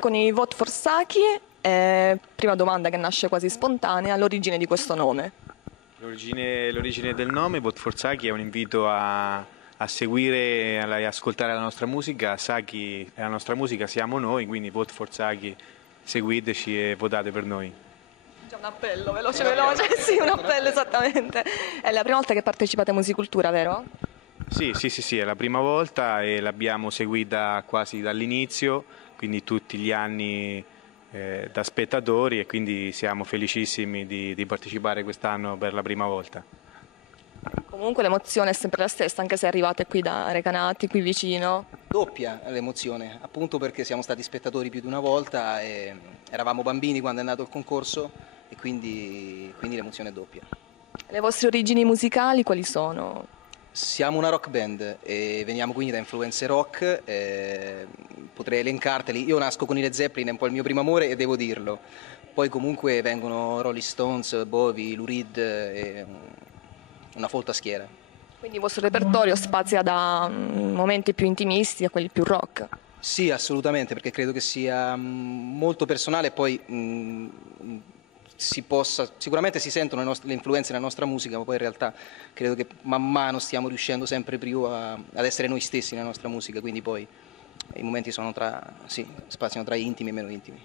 Con i Vote for Saki, prima domanda che nasce quasi spontanea, l'origine di questo nome. L'origine del nome, Vote for Saki, è un invito a seguire e ascoltare la nostra musica. Saki è la nostra musica, siamo noi, quindi Vote for Saki, seguiteci e votate per noi. C'è un appello, veloce, veloce, sì, un appello esattamente. È la prima volta che partecipate a Musicultura, vero? Sì, è la prima volta e l'abbiamo seguita quasi dall'inizio, quindi tutti gli anni da spettatori, e quindi siamo felicissimi di partecipare quest'anno per la prima volta. Comunque l'emozione è sempre la stessa, anche se arrivate qui da Recanati, qui vicino. Doppia l'emozione, appunto perché siamo stati spettatori più di una volta e eravamo bambini quando è nato il concorso e quindi l'emozione è doppia. Le vostre origini musicali quali sono? Siamo una rock band e veniamo quindi da influenze rock, potrei elencarteli. Io nasco con i Led Zeppelin, è un po' il mio primo amore e devo dirlo. Poi comunque vengono Rolling Stones, Bowie, Lou Reed e una folta schiera. Quindi il vostro repertorio spazia da momenti più intimisti a quelli più rock. Sì, assolutamente, perché credo che sia molto personale e poi sicuramente si sentono le influenze nella nostra musica, ma poi in realtà credo che man mano stiamo riuscendo sempre più ad essere noi stessi nella nostra musica, quindi poi i momenti sono spaziano tra intimi e meno intimi.